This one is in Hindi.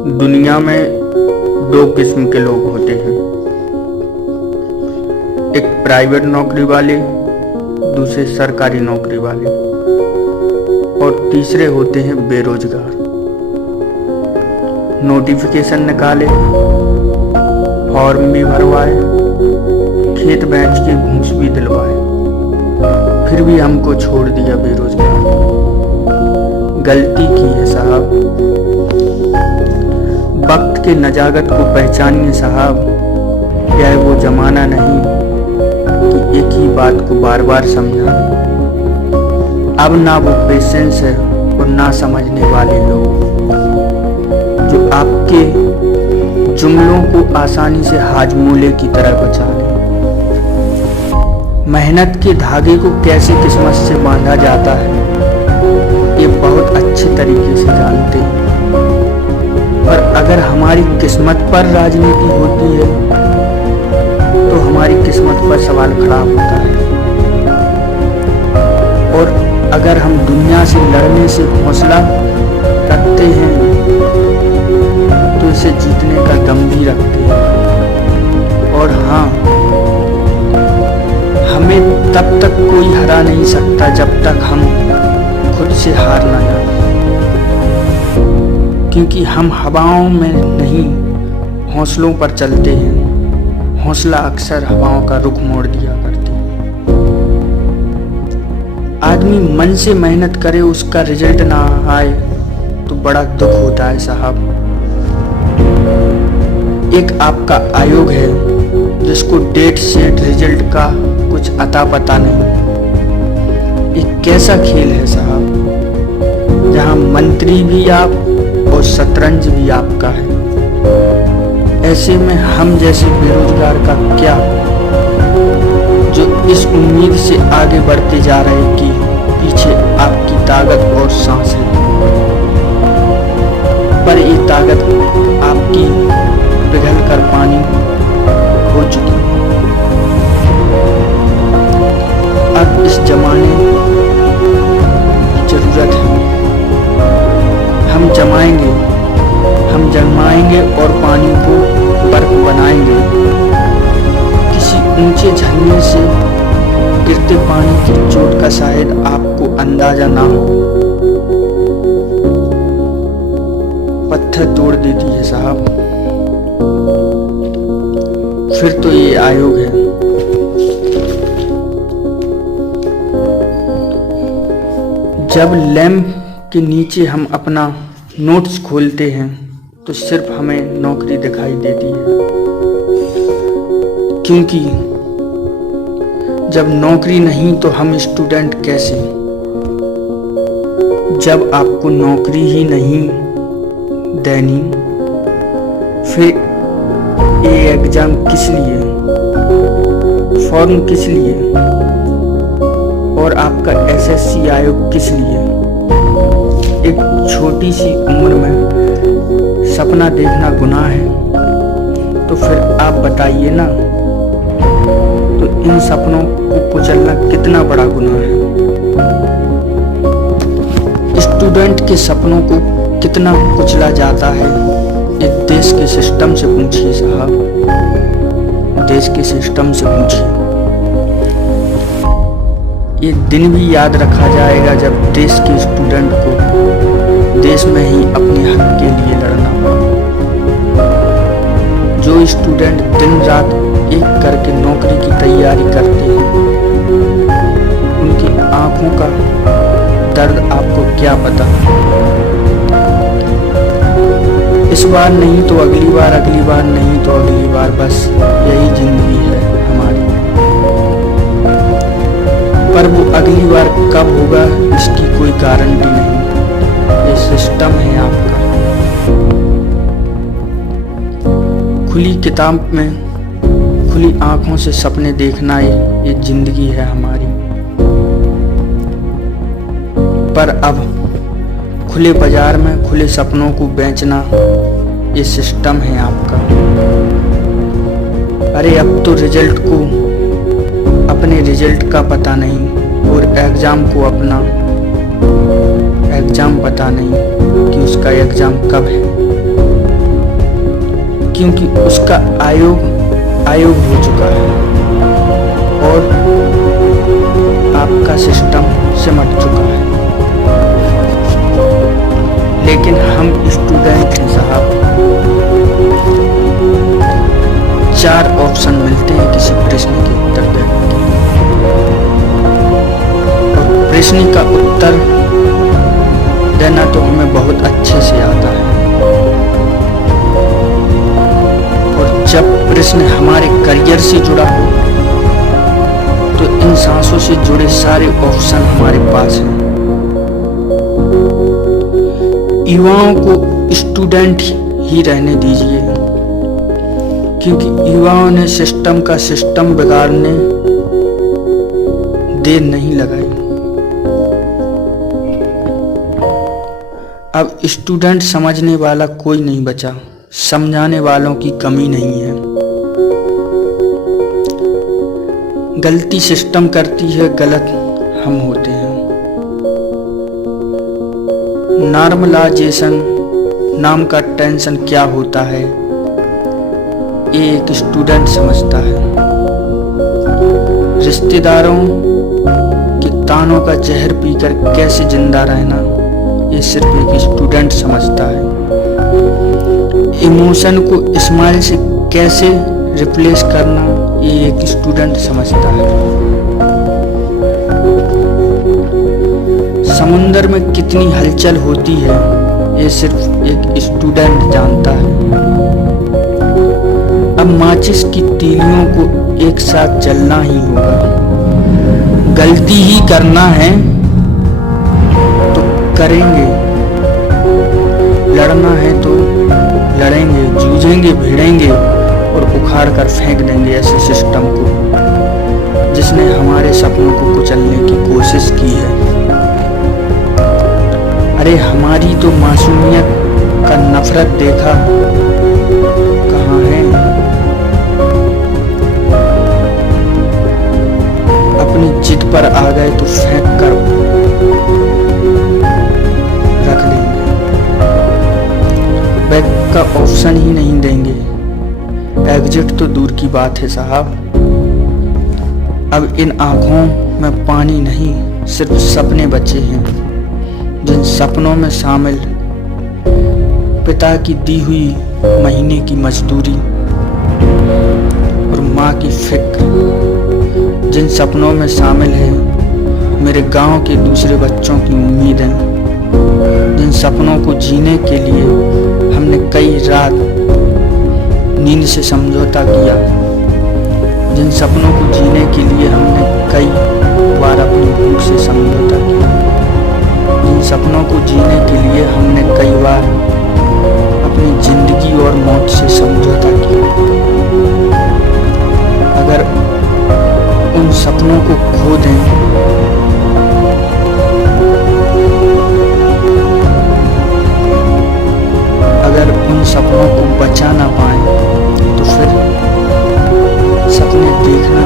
दुनिया में दो किस्म के लोग होते हैं, एक प्राइवेट नौकरी वाले, दूसरे सरकारी नौकरी वाले और तीसरे होते हैं बेरोजगार। नोटिफिकेशन निकाले, फॉर्म भी भरवाए, खेत बेच के घूस भी दिलवाए, फिर भी हमको छोड़ दिया बेरोजगार। गलती की है साहब, वक्त के नजाकत को पहचानिए साहब। यह वो जमाना नहीं कि एक ही बात को बार बार समझा। अब ना वो पेशेंस है और ना समझने वाले लोग जो आपके जुमलों को आसानी से हाजमूले की तरह बचा लें। मेहनत के धागे को कैसे किस्मत से बांधा जाता है ये बहुत अच्छे तरीके से जानते हैं, पर अगर हमारी किस्मत पर राजनीति होती है तो हमारी किस्मत पर सवाल खड़ा होता है। और अगर हम दुनिया से लड़ने से हौसला रखते हैं तो इसे जीतने का दम भी रखते हैं। और हाँ, हमें तब तक कोई हरा नहीं सकता जब तक हम खुद से हार ना जाए, क्योंकि हम हवाओं में नहीं हौसलों पर चलते हैं। हौसला अक्सर हवाओं का रुख मोड़ दिया करते हैं। आदमी मन से मेहनत करे, उसका रिजल्ट ना आए तो बड़ा दुख होता है साहब। एक आपका आयोग है जिसको डेट सेट रिजल्ट का कुछ अता पता नहीं। एक कैसा खेल है साहब जहां मंत्री भी आप और शतरंज भी आपका है। ऐसे में हम जैसे बेरोजगार का क्या, जो इस उम्मीद से आगे बढ़ते जा रहे कि पीछे आपकी ताकत और सांस है, पर ये ताकत आपकी पिघल कर पानी हो चुकी। अब इस जमाने की जरूरत है। हम जमाएंगे और पानी को बर्फ बनाएंगे। किसी ऊंचे झरने से गिरते पानी की चोट का शायद आपको अंदाजा ना हो, पत्थर तोड़ देती है साहब। फिर तो ये आयोग है। जब लैंप के नीचे हम अपना नोट्स खोलते हैं तो सिर्फ हमें नौकरी दिखाई देती है, क्योंकि जब नौकरी नहीं तो हम स्टूडेंट कैसे। जब आपको नौकरी ही नहीं देनी, फिर ये एग्जाम किस लिए, फॉर्म किस लिए और आपका एसएससी आयोग किस लिए। एक छोटी सी उम्र में सपना देखना गुनाह है तो फिर आप बताइए ना, तो इन सपनों को कुचलना कितना बड़ा गुनाह है। स्टूडेंट के सपनों को कितना कुचला जाता है ये देश के सिस्टम से पूछिए साहब, देश के सिस्टम से पूछिए। ये दिन भी याद रखा जाएगा जब देश के स्टूडेंट को देश में ही अपने हक के लिए लड़ना पड़ा। जो स्टूडेंट दिन रात एक करके नौकरी की तैयारी करते हैं, उनकी आंखों का दर्द आपको क्या पता। इस बार नहीं तो अगली बार, अगली बार नहीं तो अगली बार, बस यही जिंदगी है हमारी। पर वो अगली बार कब होगा इसकी कोई गारंटी नहीं। ये सिस्टम है आपका। खुली किताब में खुली आंखों से सपने देखना ये जिंदगी है हमारी। पर अब खुले बाजार में खुले सपनों को बेचना ये सिस्टम है आपका। अरे अब तो रिजल्ट को अपने रिजल्ट का पता नहीं और एग्जाम को अपना एग्जाम पता नहीं कि उसका एग्जाम कब है। क्योंकि उसका आयोग हो चुका है और आपका सिस्टम सिमट चुका है। लेकिन हम स्टूडेंट हैं साहब, 4 ऑप्शन मिलते हैं किसी प्रश्न के उत्तर देने के लिए, और प्रश्न का उत्तर देना तो हमें बहुत अच्छे से आता है, और जब प्रश्न हमारे करियर से जुड़ा हो तो इन सांसों से जुड़े सारे ऑप्शन हमारे पास हैं। युवाओं को स्टूडेंट ही रहने दीजिए, क्योंकि युवाओं ने सिस्टम बिगाड़ने देर नहीं लगाई। अब स्टूडेंट समझने वाला कोई नहीं बचा, समझाने वालों की कमी नहीं है। गलती सिस्टम करती है, गलत हम होते हैं। नॉर्मलाइजेशन नाम का टेंशन क्या होता है, ये एक स्टूडेंट समझता है। रिश्तेदारों के तानों का जहर पीकर कैसे जिंदा रहना, ये सिर्फ एक स्टूडेंट समझता है। इमोशन को स्माइल से कैसे रिप्लेस करना, ये एक स्टूडेंट समझता है। समुंदर में कितनी हलचल होती है, ये सिर्फ एक स्टूडेंट जानता है। अब माचिस की तीलियों को एक साथ जलना ही होगा। गलती ही करना है तो करेंगे, लड़ना है तो लड़ेंगे, जूझेंगे, भिड़ेंगे और उखाड़ कर फेंक देंगे ऐसे सिस्टम को जिसने हमारे सपनों को कुचलने की कोशिश की है। अरे हमारी तो मासूमियत का नफरत देखा कहाँ है। अपनी जिद पर आ गए तो फेंक कर रख देंगे, बैक का ऑप्शन ही नहीं देंगे। एग्जिट तो दूर की बात है साहब। अब इन आंखों में पानी नहीं, सिर्फ सपने बचे हैं, जिन सपनों में शामिल पिता की दी हुई महीने की मजदूरी और माँ की फिक्र, जिन सपनों में शामिल है मेरे गांव के दूसरे बच्चों की उम्मीदें, जिन सपनों को जीने के लिए हमने कई रात नींद से समझौता किया, जिन सपनों को जीने के लिए हमने कई बार अपनी भूख से समझौता किया, जिन सपनों को जीने के लिए हमने कई बार अपनी जिंदगी और मौत से समझौता किया। अगर उन सपनों को खो दें अगर उन सपनों को बचा ना पाए तो फिर सपने देखना